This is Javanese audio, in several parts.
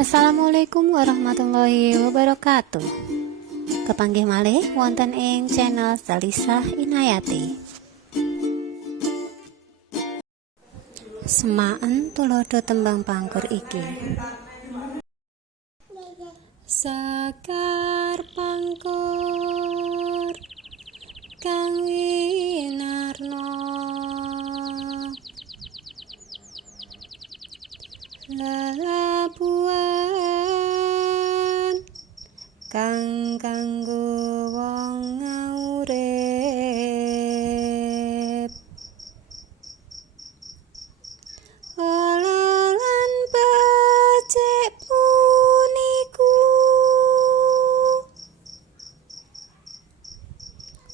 Assalamualaikum warahmatullahi wabarakatuh. Kepanggih malih wonten ing channel Salisah Inayati. Semaen tulodo tembang pangkur iki. Sakar pangkur kang winarno lalabuhan kang kanggo wong ngaurip olalan becik puniku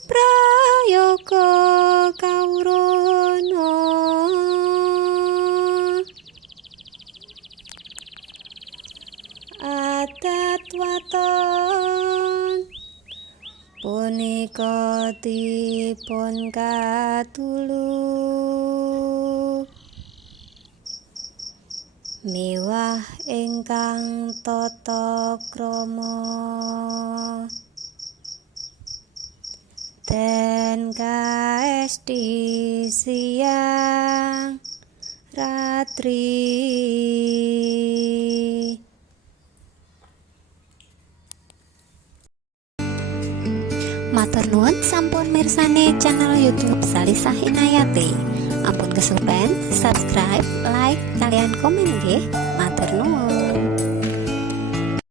prayoga kawruhana adat waton punika dipun katulung miwah ingkang tata krama den kaesti siang ratri. Matur nuwun sampun mirsani channel YouTube Salisah Inayati. Ampun kesupen subscribe, like, kalian komen nggih. Matur nuwun.